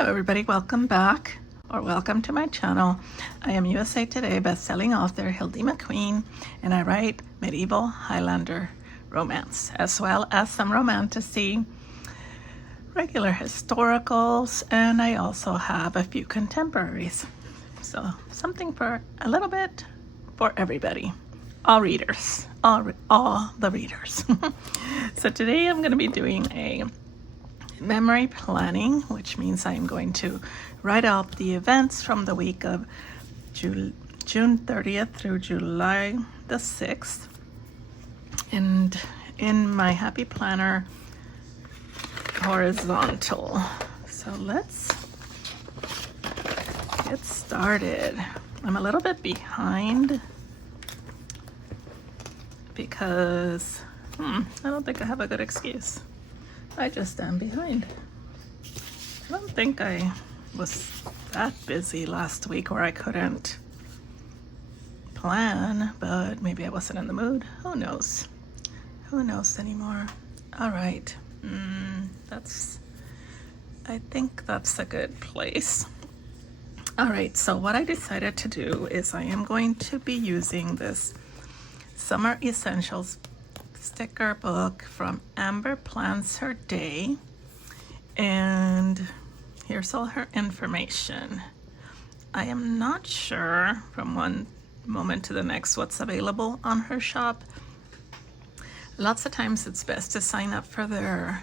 Hello everybody, welcome back or welcome to my channel. I am USA Today best-selling author Hildie McQueen, and I write medieval Highlander romance as well as some romantasy, regular historicals, and I also have a few contemporaries. So something for a little bit for everybody, all readers, all the readers. So today I'm going to be doing a memory planning, which means I'm going to write out the events from the week of June 30th through July the 6th. And in my Happy Planner horizontal. So let's get started. I'm a little bit behind because I don't think I have a good excuse. I just am behind. I don't think I was that busy last week where I couldn't plan, but maybe I wasn't in the mood. Who knows? Who knows anymore? All right. I think that's a good place. All right, so what I decided to do is I am going to be using this Summer Essentials sticker book from Amber Plans Her Day, and here's all her information. I am not sure from one moment to the next what's available on her shop. Lots of times it's best to sign up for their,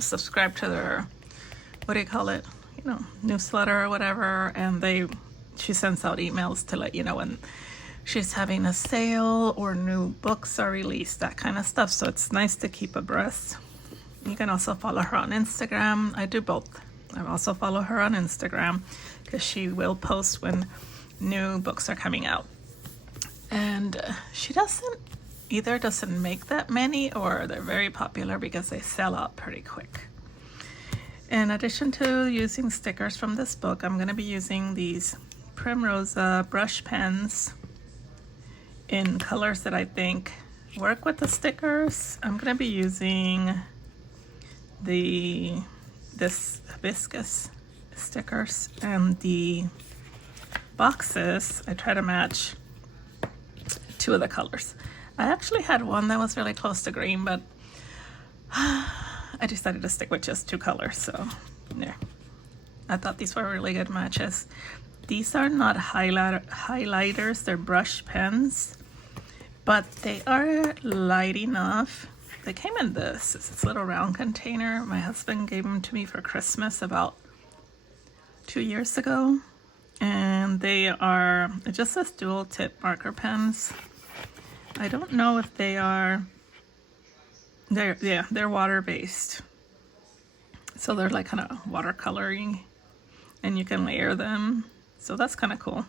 subscribe to their, what do you call it, newsletter or whatever, and she sends out emails to let you know when she's having a sale or new books are released, that kind of stuff. So it's nice to keep abreast. You can also follow her on Instagram. I do both. I also follow her on Instagram because she will post when new books are coming out. And she doesn't make that many, or they're very popular because they sell out pretty quick. In addition to using stickers from this book, I'm going to be using these Primrose brush pens in colors that I think work with the stickers. I'm going to be using this hibiscus stickers, and the boxes I try to match two of the colors. I actually had one that was really close to green, but I decided to stick with just two colors. So yeah, I thought these were really good matches. These are not highlighters, they're brush pens, but they are light enough. They came in this little round container. My husband gave them to me for Christmas about 2 years ago. And it just says dual tip marker pens. I don't know if they're water-based. So they're like kind of watercoloring, and you can layer them. So that's kind of cool.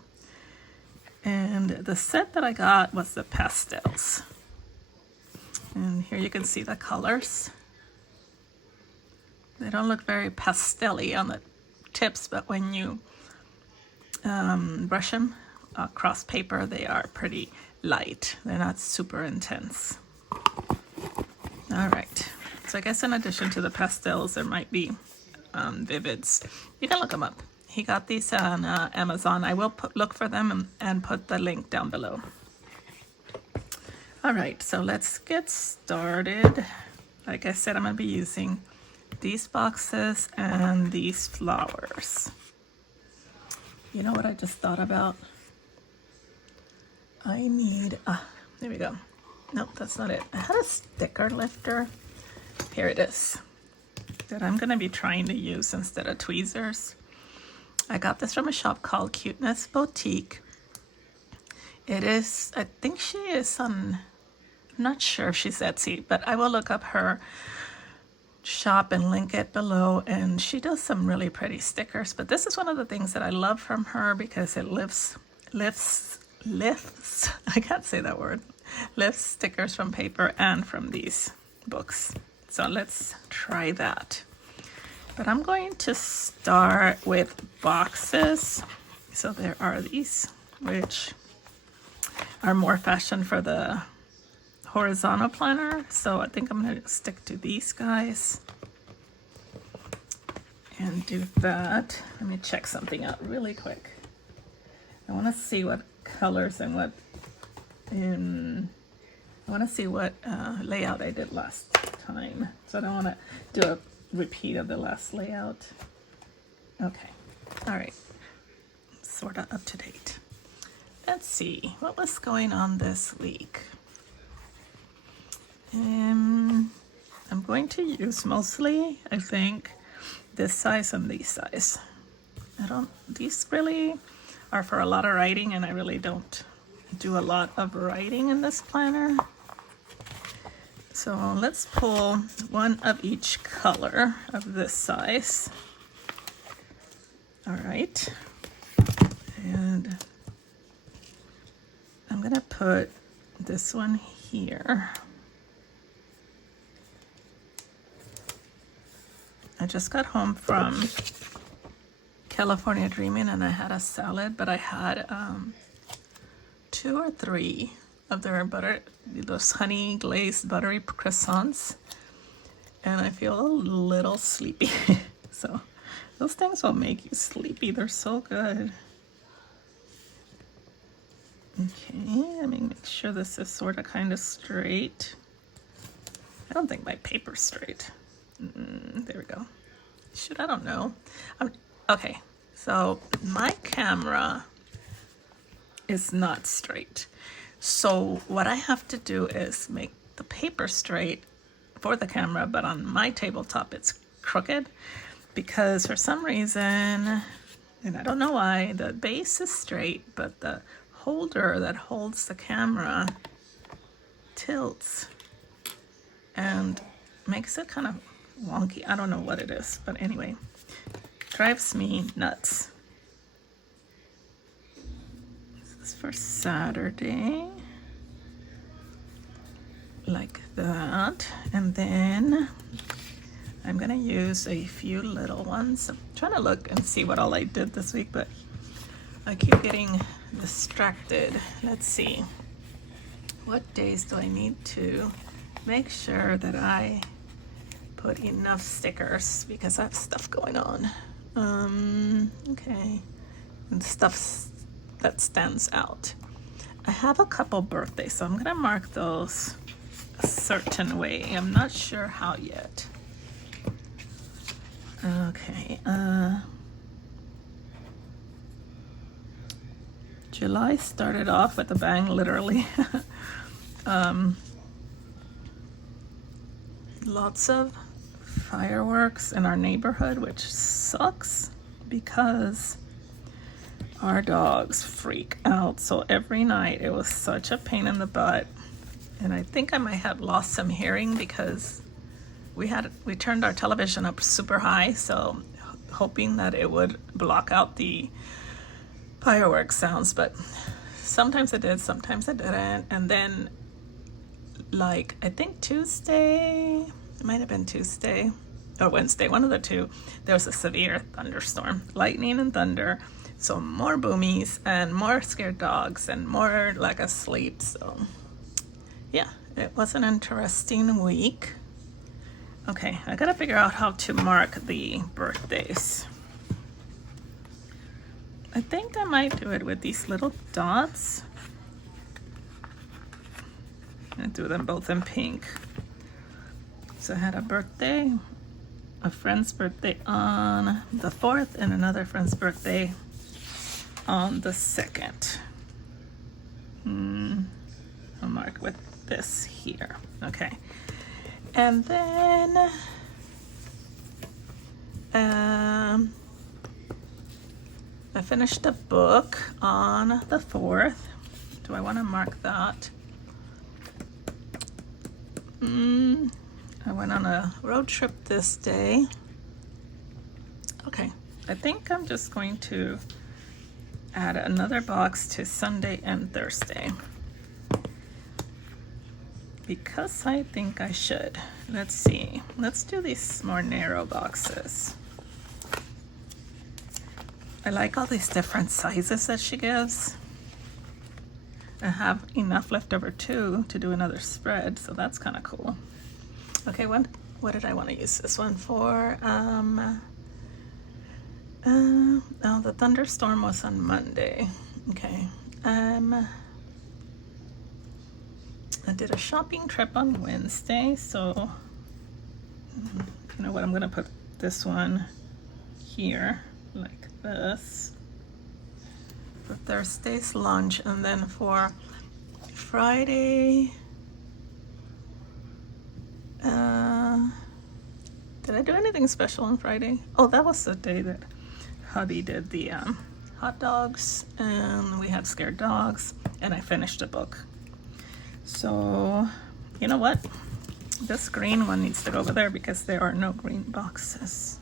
And the set that I got was the pastels. And here you can see the colors. They don't look very pastel-y on the tips, but when you brush them across paper, they are pretty light. They're not super intense. All right. So I guess in addition to the pastels, there might be vivids. You can look them up. He got these on Amazon. I will look for them and put the link down below. All right, so let's get started. Like I said, I'm going to be using these boxes and these flowers. You know what I just thought about? I need, there we go. Nope, that's not it. I had a sticker lifter. Here it is. That I'm going to be trying to use instead of tweezers. I got this from a shop called Cuteness Boutique. It is, I think she is on, I'm not sure if she's Etsy, but I will look up her shop and link it below. And she does some really pretty stickers. But this is one of the things that I love from her because it lifts, I can't say that word, lifts stickers from paper and from these books. So let's try that. But I'm going to start with boxes. So there are these, which are more fashioned for the horizontal planner. So I think I'm going to stick to these guys. and do that. Let me check something out really quick. I want to see what colors and what I want to see what layout I did last time. So I don't want to do a repeat of the last layout. Okay. All right. Sort of up to date. Let's see. What was going on this week? I'm going to use mostly, I think, this size and these size. These really are for a lot of writing, and I really don't do a lot of writing in this planner. So let's pull one of each color of this size. All right. And I'm gonna put this one here. I just got home from California Dreaming and I had a salad, but I had 2 or 3 of their those honey glazed buttery croissants, and I feel a little sleepy. So those things will make you sleepy. They're so good. Okay, let me make sure this is sort of kind of straight. I don't think my paper's straight. There we go. I don't know. Okay, so my camera is not straight. So what I have to do is make the paper straight for the camera, but on my tabletop it's crooked because for some reason, and I don't know why, the base is straight, but the holder that holds the camera tilts and makes it kind of wonky. I don't know what it is, but anyway, drives me nuts. This is for Saturday, like that, and then I'm gonna use a few little ones. I'm trying to look and see what all I did this week, but I keep getting distracted. Let's see, what days do I need to make sure that I put enough stickers, because I have stuff going on. Okay, and stuff that stands out. I have a couple birthdays, so I'm gonna mark those a certain way. I'm not sure how yet. Okay, July started off with a bang, literally. Lots of fireworks in our neighborhood, which sucks because our dogs freak out. So every night it was such a pain in the butt. And I think I might have lost some hearing because we turned our television up super high, so hoping that it would block out the fireworks sounds, but sometimes it did, sometimes it didn't. And then, like, I think Tuesday, it might have been Tuesday or Wednesday, one of the two, there was a severe thunderstorm, lightning and thunder, so more boomies and more scared dogs and more like asleep. So yeah, it was an interesting week. Okay, I gotta figure out how to mark the birthdays. I think I might do it with these little dots. I'm gonna do them both in pink. So I had a birthday, a friend's birthday on the 4th, and another friend's birthday on the 2nd. I'll mark with this here. Okay. And then I finished a book on the 4th. Do I want to mark that? I went on a road trip this day. Okay, I think I'm just going to add another box to Sunday and Thursday, because I think I should. Let's see. Let's do these more narrow boxes. I like all these different sizes that she gives. I have enough left over too to do another spread, so that's kind of cool. 'Cool. Okay, what did I want to use this one for? 'Cause I want to use this one for the 4th. So I'm gonna mark that. Okay, Oh, the thunderstorm was on Monday. Okay. I did a shopping trip on Wednesday, so you know what, I'm gonna put this one here like this for Thursday's lunch, and then for Friday, did I do anything special on Friday? Oh, that was the day that hubby did the hot dogs, and we had scared dogs, and I finished a book. So, you know what? This green one needs to go over there because there are no green boxes.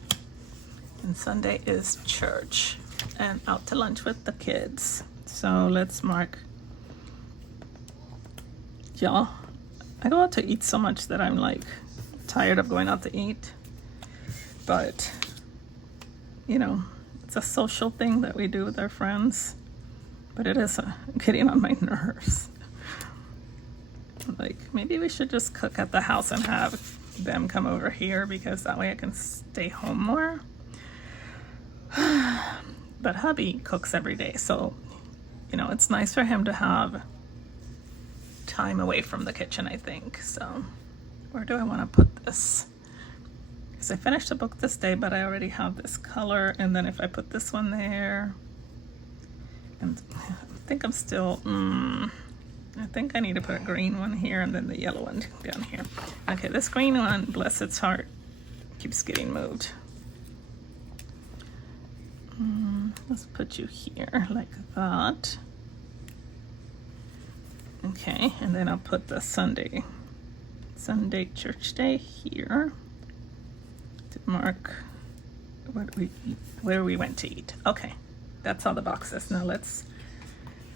And Sunday is church and out to lunch with the kids. So let's mark. Y'all, I go out to eat so much that I'm like tired of going out to eat. But, you know, it's a social thing that we do with our friends. But it is getting on my nerves. Like, maybe we should just cook at the house and have them come over here, because that way I can stay home more. But hubby cooks every day, so, you know, it's nice for him to have time away from the kitchen, I think. So, where do I want to put this? Because I finished the book this day, but I already have this color, and then if I put this one there, and I think I'm still, I think I need to put a green one here and then the yellow one down here. Okay, this green one, bless its heart, keeps getting moved. Let's put you here like that. Okay, and then I'll put the Sunday church day here to mark where we went to eat. Okay, that's all the boxes. Now let's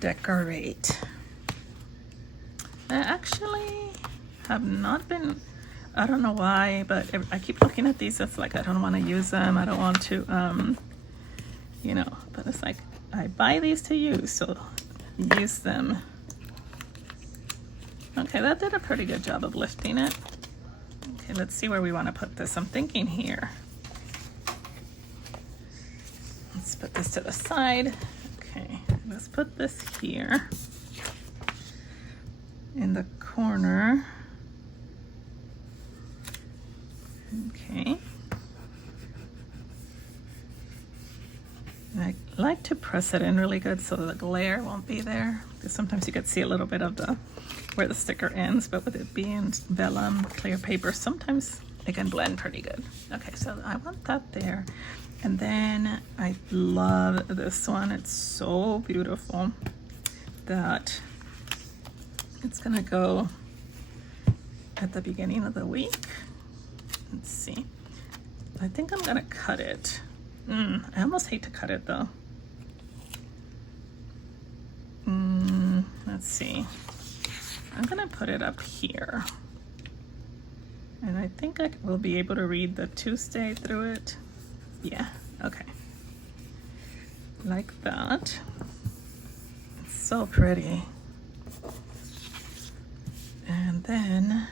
decorate. I actually have not been, I don't know why, but I keep looking at these. It's like I don't want to use them. I don't want to, you know, but it's like I buy these to use, so use them. Okay, that did a pretty good job of lifting it. Okay, let's see where we want to put this. I'm thinking here. Let's put this to the side. Okay, let's put this here. In the corner. Okay. And I like to press it in really good so the glare won't be there, because sometimes you could see a little bit of the where the sticker ends, but with it being vellum clear paper, sometimes it can blend pretty good. Okay, so I want that there. And then I love this one. It's so beautiful that it's gonna go at the beginning of the week. Let's see. I think I'm gonna cut it. I almost hate to cut it though. Let's see. I'm gonna put it up here. And I think I will be able to read the Tuesday through it. Yeah, okay. Like that. It's so pretty. And then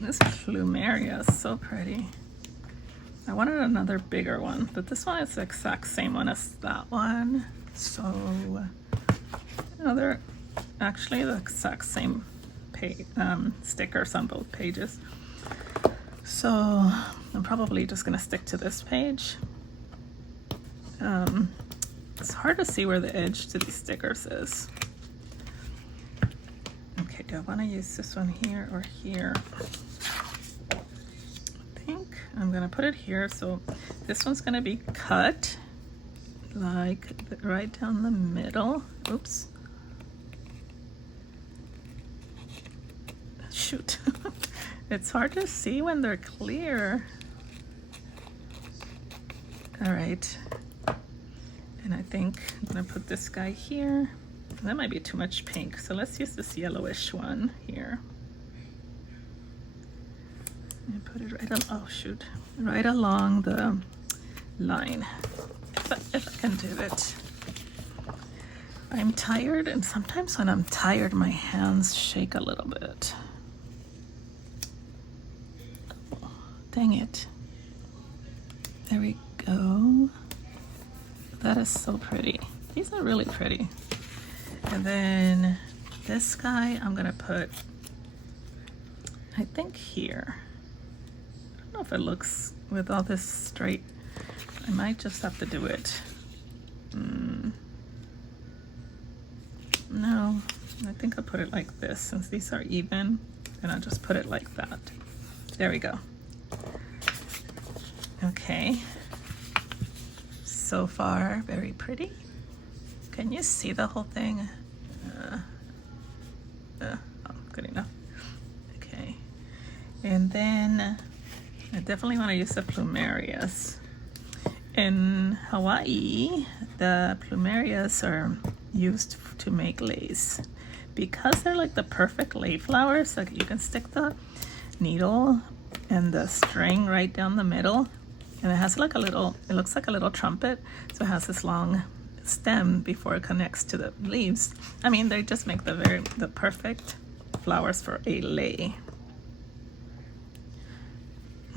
this plumeria is so pretty. I wanted another bigger one, but this one is the exact same one as that one. So, you know, they're actually the exact same page, stickers on both pages. So I'm probably just gonna stick to this page. It's hard to see where the edge to these stickers is. Okay, do I want to use this one here or here? I think I'm gonna put it here. So this one's gonna be cut like right down the middle. Oops. Shoot. It's hard to see when they're clear. All right. And I think I'm gonna put this guy here. That might be too much pink, so let's use this yellowish one here. And put it right along the line, if I can do it. I'm tired, and sometimes when I'm tired, my hands shake a little bit. Oh, dang it. There we go. That is so pretty. These are really pretty. And then this guy I'm gonna put, I think here. I don't know if it looks with all this straight. I might just have to do it. No, I think I'll put it like this since these are even, and I'll just put it like that. There we go. Okay. So far, very pretty. Can you see the whole thing? Oh, good enough. Okay. And then I definitely want to use the plumerias. In Hawaii, the plumerias are used to make lace because they're like the perfect lei flowers. Like you can stick the needle and the string right down the middle, and it has like a little, it looks like a little trumpet, so it has this long stem before it connects to the leaves. I mean, they just make the perfect flowers for a lei.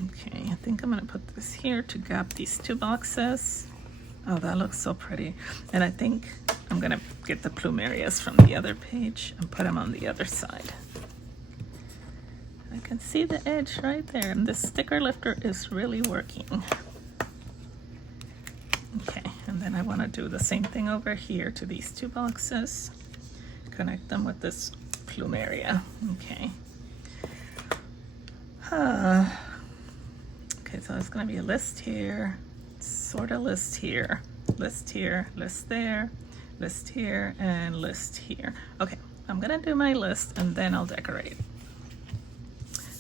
Okay, I think I'm gonna put this here to gap these two boxes. Oh, that looks so pretty. And I think I'm gonna get the plumerias from the other page and put them on the other side. I can see the edge right there, and this sticker lifter is really working. Okay, and then I want to do the same thing over here to these two boxes. Connect them with this plumeria. Okay. Okay, so it's going to be a list here, sort of list here, list here, list there, list here, and list here. Okay, I'm going to do my list and then I'll decorate.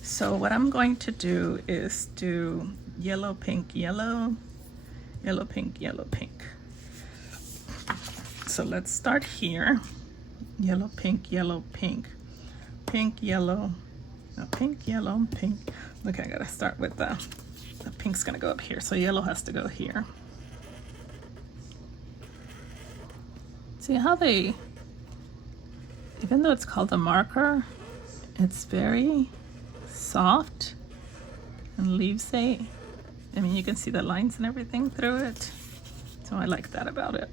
So what I'm going to do is do yellow, pink, yellow, yellow, pink, yellow, pink. So let's start here. Yellow, pink, yellow, pink, pink, yellow, no, pink, yellow, pink. Okay, I gotta start with the pink's gonna go up here, so yellow has to go here. See how they, even though it's called a marker, it's very soft and leaves I mean, you can see the lines and everything through it. So I like that about it.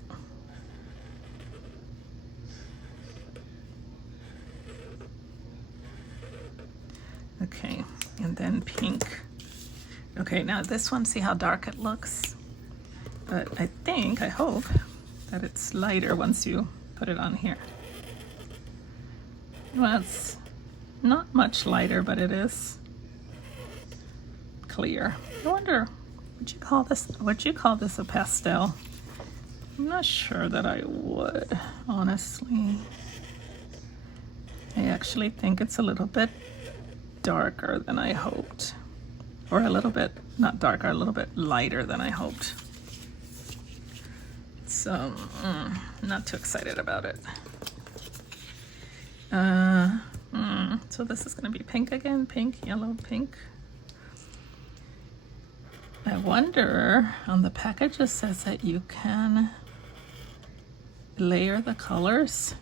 Okay, and then pink. Okay, now this one, see how dark it looks? But I think, I hope, that it's lighter once you put it on here. Well, it's not much lighter, but it is clear. I wonder, would you call this a pastel? I'm not sure that I would, honestly. I actually think it's a little bit darker than I hoped. Or a little bit, not darker, a little bit lighter than I hoped. So, not too excited about it. So this is going to be pink again, pink, yellow, pink. I wonder, on the package it says that you can layer the colors.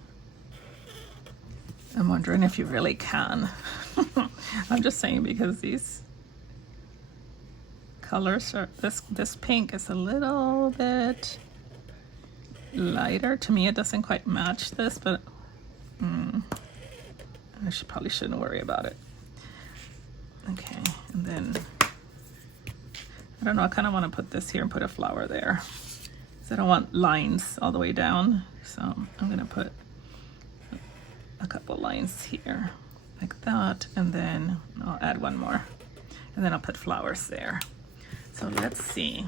I'm wondering if you really can. I'm just saying because these colors are, this pink is a little bit lighter. To me, it doesn't quite match this, but I probably shouldn't worry about it. Okay, and then I don't know, I kind of want to put this here and put a flower there. So I don't want lines all the way down. So I'm going to put a couple lines here like that, and then I'll add one more. And then I'll put flowers there. So let's see.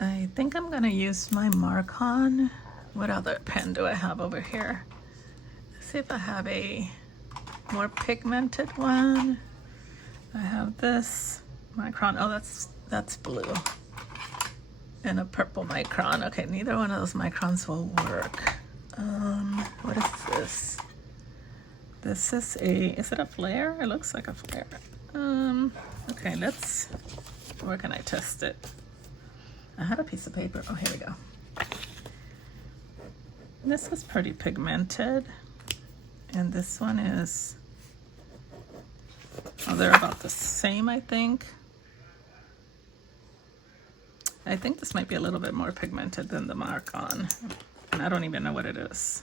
I think I'm going to use my Marcon. What other pen do I have over here? Let's see if I have a more pigmented one. I have this micron. Oh, that's blue. And a purple micron. Okay, neither one of those microns will work. What is this? This is is it a flare? It looks like a flare. Okay, where can I test it? I had a piece of paper. Oh, here we go. This is pretty pigmented. And this one is, oh, they're about the same, I think. I think this might be a little bit more pigmented than the mark on. And I don't even know what it is.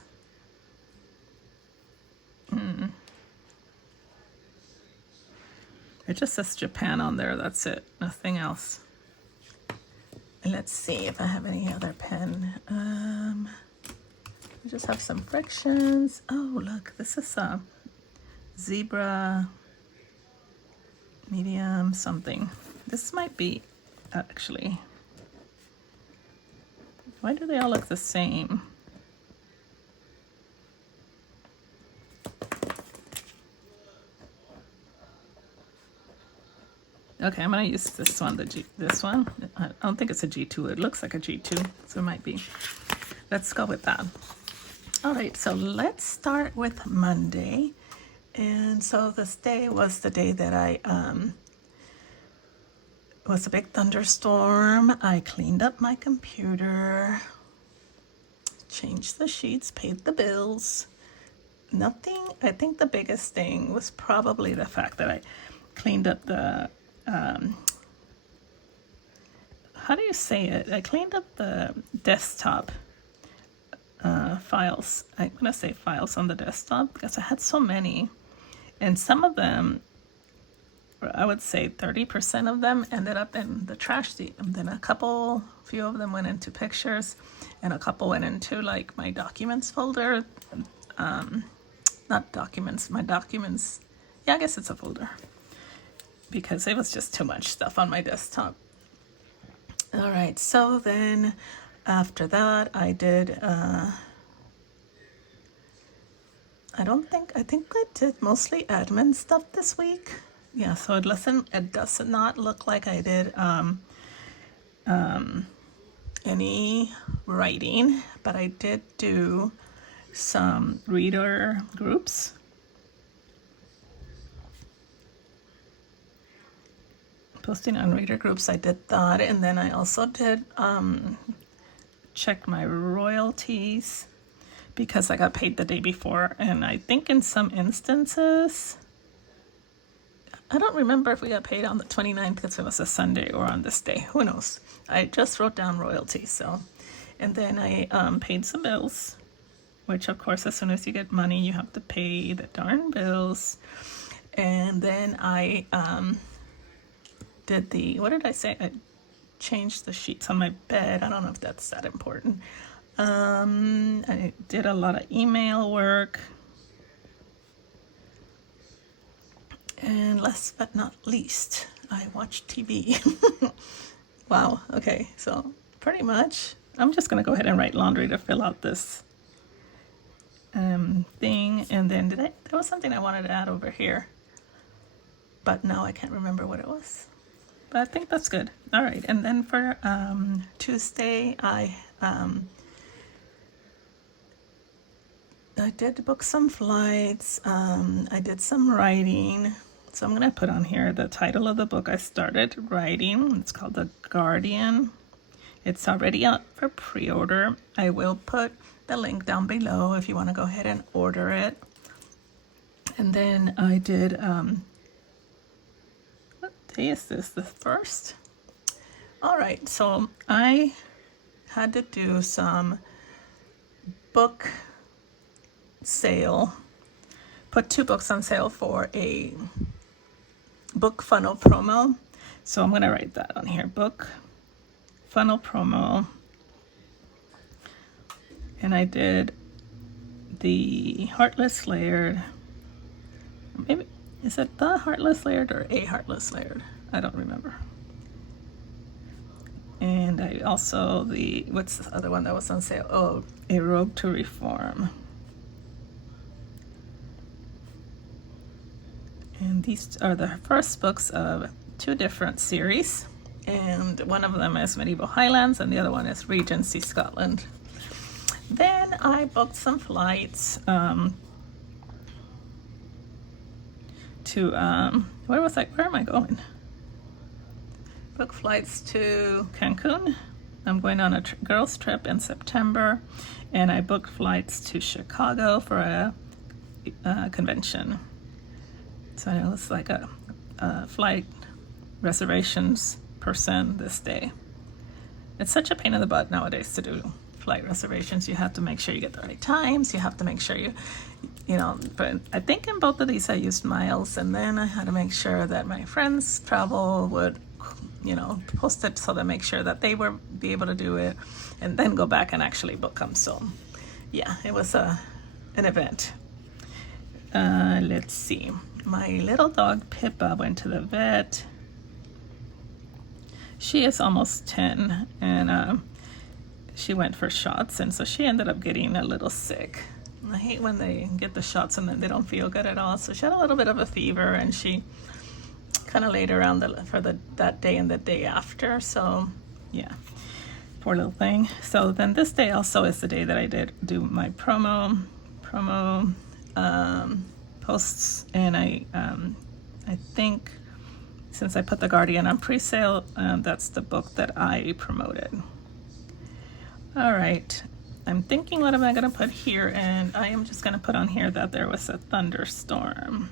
It just says Japan on there. That's it. Nothing else. And let's see if I have any other pen. I just have some frictions. Oh, look. This is a zebra medium something. This might be actually. Why do they all look the same? Okay, I'm gonna use this one, this one. I don't think it's a G2. It looks like a G2, so it might be. Let's go with that. All right, so let's start with Monday. And so this day was the day that it was a big thunderstorm. I cleaned up my computer, changed the sheets, paid the bills. Nothing, I think the biggest thing was probably the fact that I cleaned up the, how do you say it? I cleaned up the desktop files. I'm going to say files on the desktop because I had so many. And some of them, I would say 30% of them ended up in the trash heap. And then few of them went into pictures, and a couple went into like my documents folder. Not documents, my documents. Yeah, I guess it's a folder because it was just too much stuff on my desktop. All right, so then after that, I did, I think I did mostly admin stuff this week. Yeah, so it does not look like I did any writing, but I did do some reader groups. Posting on reader groups, I did that, and then I also did check my royalties because I got paid the day before, and I think in some instances, I don't remember if we got paid on the 29th because it was a Sunday or on this day. Who knows? I just wrote down royalties, so. And then I paid some bills, which of course, as soon as you get money, you have to pay the darn bills. And then I did what did I say? I changed the sheets on my bed. I don't know if that's that important. I did a lot of email work. And last but not least, I watched TV. Wow, okay, so pretty much, I'm just gonna go ahead and write laundry to fill out this thing. And then there was something I wanted to add over here, but now I can't remember what it was. But I think that's good. All right, and then for Tuesday, I did book some flights. I did some writing. So I'm going to put on here the title of the book I started writing. It's called The Guardian. It's already out for pre-order. I will put the link down below if you want to go ahead and order it. And then I did, what day is this? The 1st? All right, so I had to do some book sale, put 2 books on sale for a book funnel promo. So I'm going to write that on here, book funnel promo. And I did the Heartless Layered. Maybe, is it the Heartless Layered or a Heartless Layered? I don't remember. And I also, what's the other one that was on sale? Oh, A Road to Reform. And these are the first books of 2 different series. And one of them is Medieval Highlands and the other one is Regency Scotland. Then I booked some flights to, where am I going? Book flights to Cancun. I'm going on a girls trip in September. And I booked flights to Chicago for a convention. So it was like a flight reservations person this day. it's such a pain in the butt nowadays to do flight reservations. You have to make sure you get the right times. You have to make sure you know, but I think in both of these I used miles, and then I had to make sure that my friends' travel would, you know, post it so that make sure that they were be able to do it, and then go back and actually book them. So yeah, it was an event. Let's see. My little dog Pippa went to the vet. She is almost 10, and she went for shots, and so she ended up getting a little sick. I hate when they get the shots and then they don't feel good at all. So she had a little bit of a fever, and she kind of laid around that day and the day after. So yeah, poor little thing. So then this day also is the day that I did do my promo posts, and I think since I put The Guardian on pre-sale, that's the book that I promoted. All right, I'm thinking, what am I gonna put here? And I am just gonna put on here that there was a thunderstorm,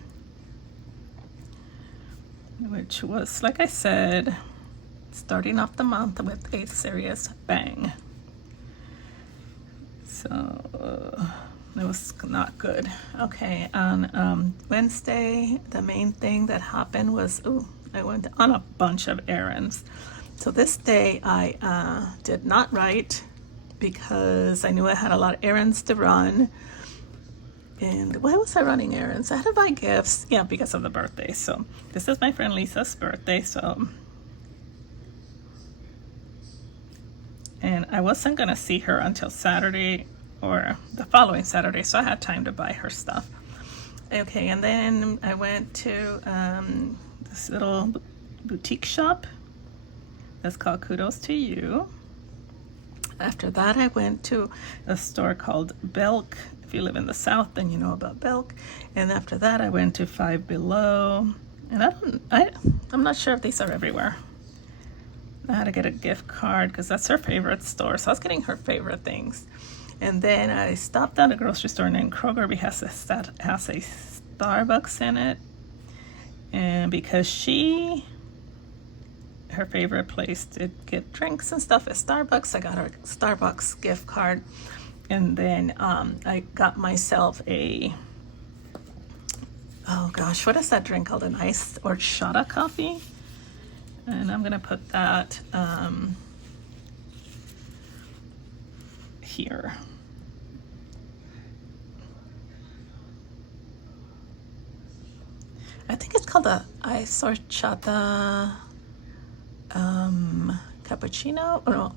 which was, like I said, starting off the month with a serious bang. So it was not good. Okay, on Wednesday, the main thing that happened was, I went on a bunch of errands. So this day I did not write because I knew I had a lot of errands to run. And why was I running errands? I had to buy gifts. Yeah, because of the birthday. So this is my friend Lisa's birthday. So, and I wasn't gonna see her until Saturday or the following Saturday, so I had time to buy her stuff. Okay, and then I went to this little boutique shop that's called Kudos to You. After that, I went to a store called Belk. If you live in the South, then you know about Belk. And after that, I went to Five Below. And I'm not sure if these are everywhere. I had to get a gift card because that's her favorite store. So I was getting her favorite things. And then I stopped at a grocery store named Kroger because it has a Starbucks in it. And because her favorite place to get drinks and stuff is Starbucks, I got her Starbucks gift card. And then I got myself a, oh gosh, what is that drink called? An iced horchata coffee. And I'm gonna put that here. I think it's called the iced horchata cappuccino. Oh no,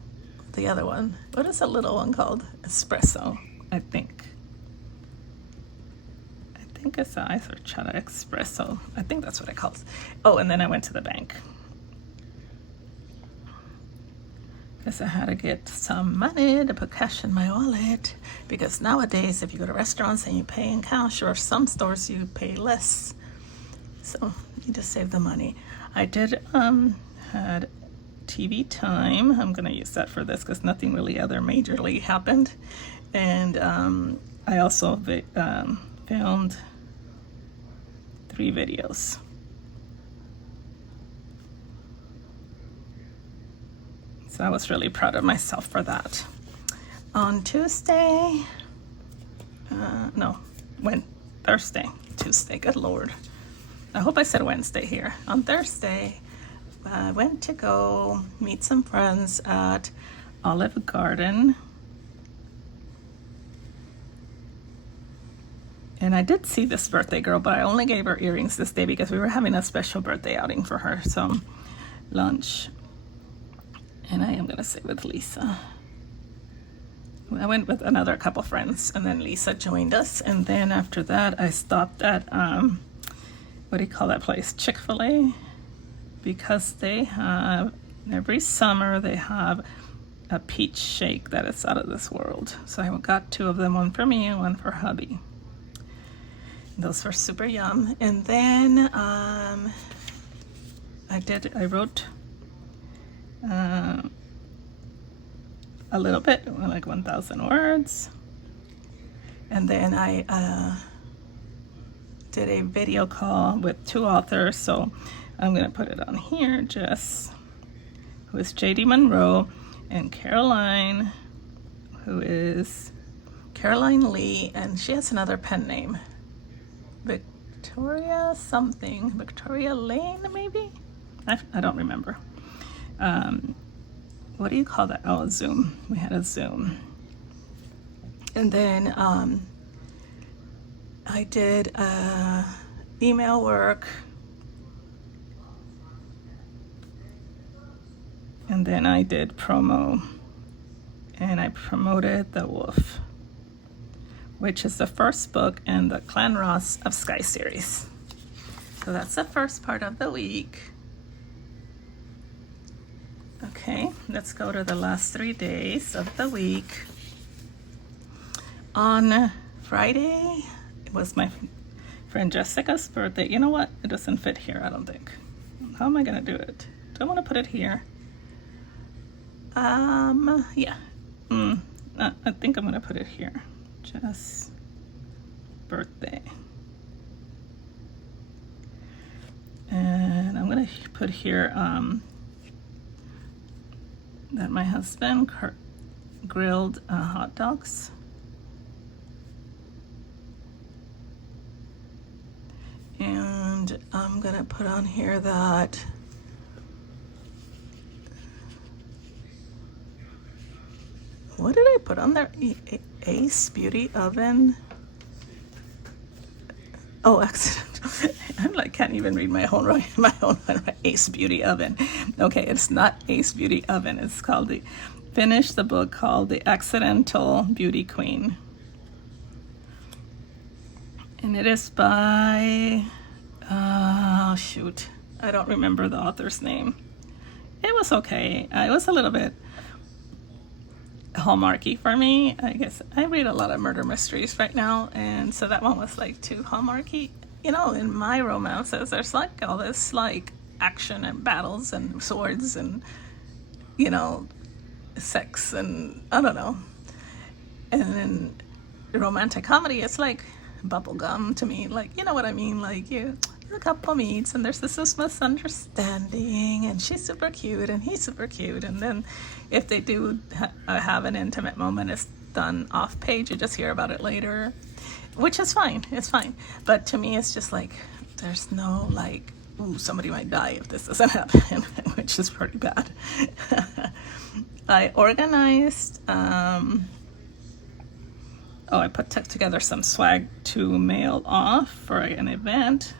the other one. What is the little one called? Espresso, I think. I think it's the iced horchata espresso. I think that's what it calls. Oh, and then I went to the bank because I had to get some money to put cash in my wallet, because nowadays if you go to restaurants and you pay in cash, or some stores you pay less, so you just save the money. I did had TV time. I'm gonna use that for this because nothing really other majorly happened. And I also filmed 3 videos. So I was really proud of myself for that. On Tuesday, Tuesday, good Lord. I hope I said Wednesday here. On Thursday, I went to go meet some friends at Olive Garden. And I did see this birthday girl, but I only gave her earrings this day because we were having a special birthday outing for her. So lunch. And I am gonna sit with Lisa. I went with another couple friends, and then Lisa joined us. And then after that, I stopped at, what do you call that place? Chick-fil-A. Because they have, every summer, they have a peach shake that is out of this world. So I got 2 of them, one for me and one for hubby. Those were super yum. And then I wrote a little bit, like 1,000 words. And then I did a video call with 2 authors. So I'm gonna put it on here, Jess, who is J.D. Monroe, and Caroline, who is Caroline Lee, and she has another pen name. Victoria something. Victoria Lane, maybe? I don't remember. What do you call that? Oh, a Zoom. We had a Zoom. And then I did email work. And then I did promo. And I promoted The Wolf, which is the first book in the Clan Ross of Sky series. So that's the first part of the week. Okay, let's go to the last 3 days of the week. On Friday, it was my friend Jessica's birthday. You know what? It doesn't fit here, I don't think. How am I gonna do it? Do I want to put it here? Yeah. I think I'm gonna put it here. Jess' birthday. And I'm gonna put here that my husband grilled hot dogs. And I'm gonna put on here that what did I put on there? Ace Beauty Oven. Oh, accident. I'm like, can't even read my own Ace Beauty Oven. Okay, it's not Ace Beauty Oven. It's called finished the book called The Accidental Beauty Queen. And it is by, oh shoot, I don't remember the author's name. It was okay. It was a little bit Hallmarky for me. I guess I read a lot of murder mysteries right now, and so that one was like too Hallmarky. You know, in my romances, there's like all this like action and battles and swords and, you know, sex and I don't know. And then romantic comedy, it's like bubblegum to me. Like, you know what I mean? Like a couple meets and there's this misunderstanding and she's super cute and he's super cute, and then if they do have an intimate moment, it's done off page. You just hear about it later, which is fine. It's fine. But to me, it's just like there's no like, ooh, somebody might die if this doesn't happen, which is pretty bad. I organized I put together some swag to mail off for an event.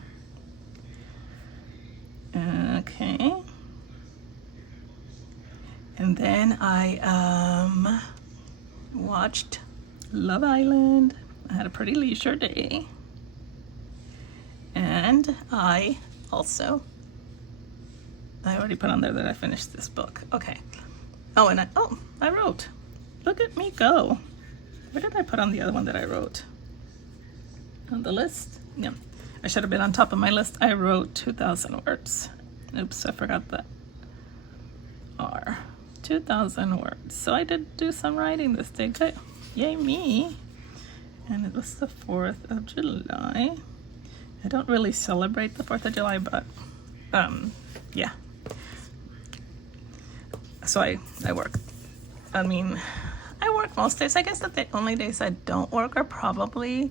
Okay. And then I watched Love Island. I had a pretty leisure day. And I already put on there that I finished this book. Okay. Oh, and I wrote. Look at me go. Where did I put on the other one that I wrote? On the list? Yeah. I should have been on top of my list. I wrote 2,000 words. Oops, I forgot that R. 2,000 words. So I did do some writing this day. Good. Yay me. And it was the 4th of July. I don't really celebrate the 4th of July, but yeah. So I work. I mean, I work most days. I guess that the only days I don't work are probably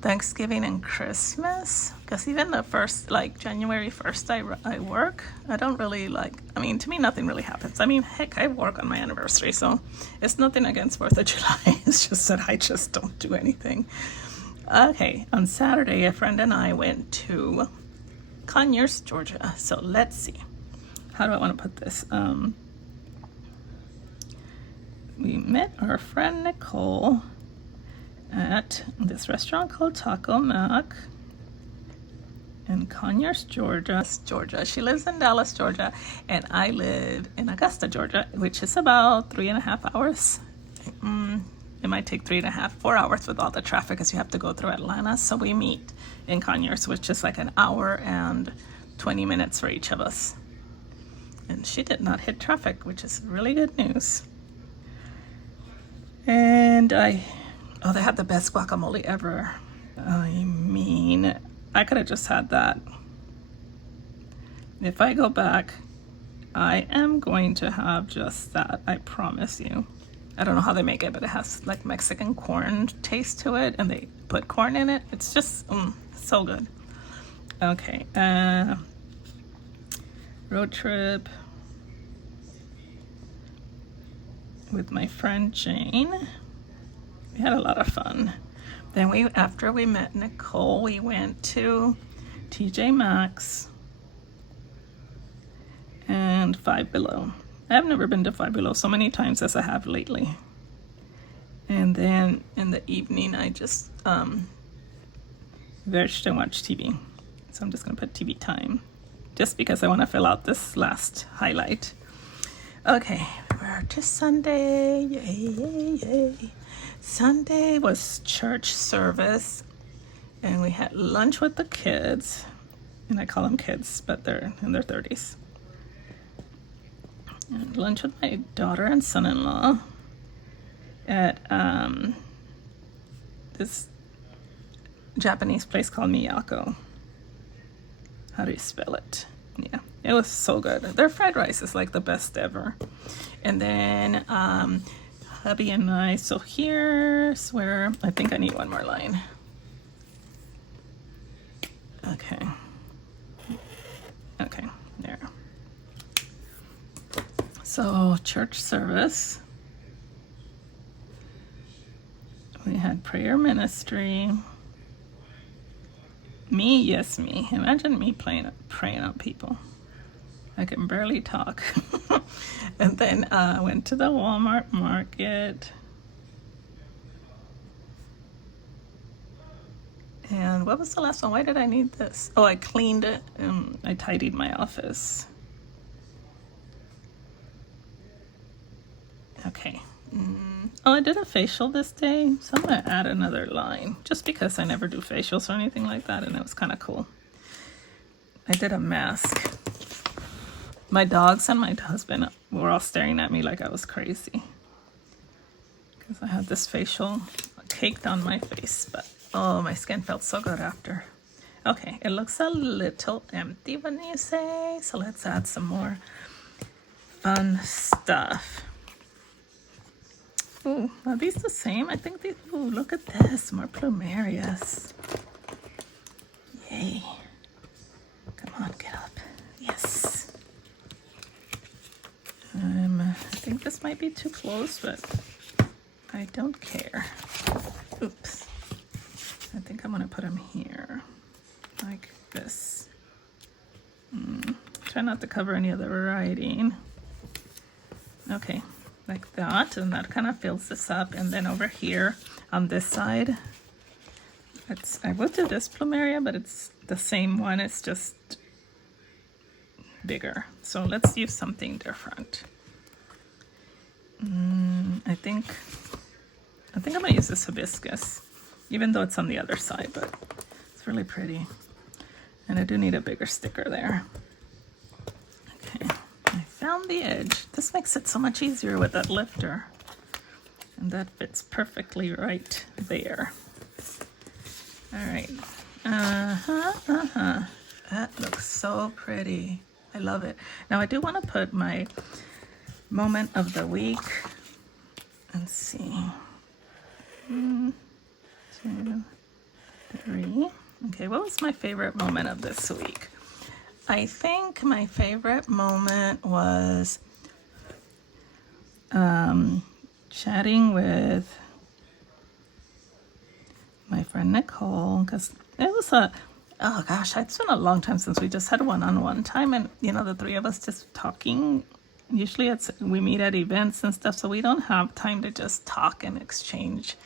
Thanksgiving and Christmas, because even the first, like January 1st, I work. I don't really to me nothing really happens. I mean, heck, I work on my anniversary, so it's nothing against 4th of July. It's just that I just don't do anything. Okay, on Saturday, a friend and I went to Conyers, Georgia. So let's see. How do I want to put this? We met our friend Nicole at this restaurant called Taco Mac in Conyers, Georgia. She lives in Dallas, Georgia, and I live in Augusta, Georgia, which is about 3.5 hours. It might take 4 hours with all the traffic, because you have to go through Atlanta. So we meet in Conyers, which is like an hour and 20 minutes for each of us. And she did not hit traffic, which is really good news. And they had the best guacamole ever. I mean, I could have just had that. If I go back I am going to have just that, I promise you. I don't know how they make it, but it has like Mexican corn taste to it, and they put corn in it. It's just so good. Okay, road trip with my friend Jane. We had a lot of fun. Then after we met Nicole, we went to TJ Maxx and Five Below. I've never been to Five Below so many times as I have lately. And then in the evening, I just vegged and watched TV. So I'm just gonna put TV time, just because I want to fill out this last highlight. Okay, we're to Sunday. Yay, yay, yay. Sunday was church service, and we had lunch with the kids. And I call them kids, but they're in their 30s. And lunch with my daughter and son-in-law at this Japanese place called Miyako. How do you spell it? Yeah, it was so good. Their fried rice is like the best ever. And then hubby and I, so here's where I think I need one more line. Okay, there. So church service, we had prayer ministry. Me, yes, me. Imagine me praying on people. I can barely talk. And then I went to the Walmart market. And what was the last one? Why did I need this? Oh, I cleaned it and I tidied my office. Okay. Oh, I did a facial this day, so I'm gonna add another line just because I never do facials or anything like that, and it was kind of cool. I did a mask. My dogs and my husband were all staring at me like I was crazy because I had this facial caked on my face, but oh, my skin felt so good after. Okay, it looks a little empty, wouldn't you say? So let's add some more fun stuff. Ooh, are these the same? I think these, ooh, look at this, more plumarias. Yay. Come on, get up. Yes. I think this might be too close, but I don't care. Oops. I think I'm gonna put them here, like this. Try not to cover any of the writing. Okay. Like that, and that kind of fills this up. And then over here on this side, I would do this plumeria, but it's the same one, it's just bigger. So let's use something different. I think I'm gonna use this hibiscus, even though it's on the other side, but it's really pretty. And I do need a bigger sticker there. Okay. I found the edge. This makes it so much easier with that lifter. And that fits perfectly right there. All right. That looks so pretty. I love it. Now I do want to put my moment of the week. Let's see. 1, 2, 3. Okay, what was my favorite moment of this week? I think my favorite moment was chatting with my friend Nicole, because it was oh gosh, it's been a long time since we just had one-on-one time, and you know, the three of us just talking. Usually we meet at events and stuff, so we don't have time to just talk and exchange,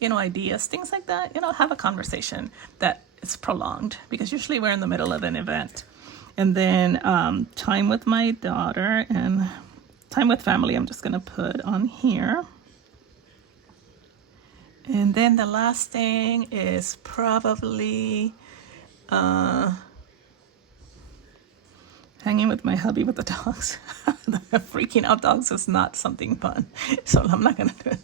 you know, ideas, things like that, you know, have a conversation that is prolonged, because usually we're in the middle of an event. And then time with my daughter and time with family, I'm just gonna put on here. And then the last thing is probably hanging with my hubby with the dogs. Freaking out dogs is not something fun, so I'm not gonna do it.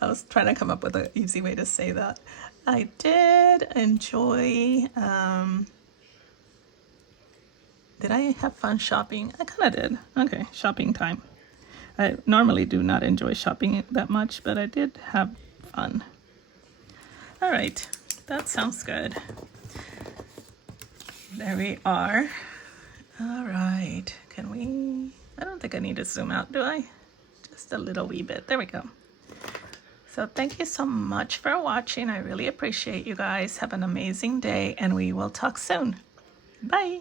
I was trying to come up with an easy way to say that. I did enjoy Did I have fun shopping? I kind of did. Okay, shopping time. I normally do not enjoy shopping that much, but I did have fun. All right, that sounds good. There we are. All right, can we, I don't think I need to zoom out, do I? Just a little wee bit. There we go. So thank you so much for watching. I really appreciate you guys. Have an amazing day, and we will talk soon. Bye.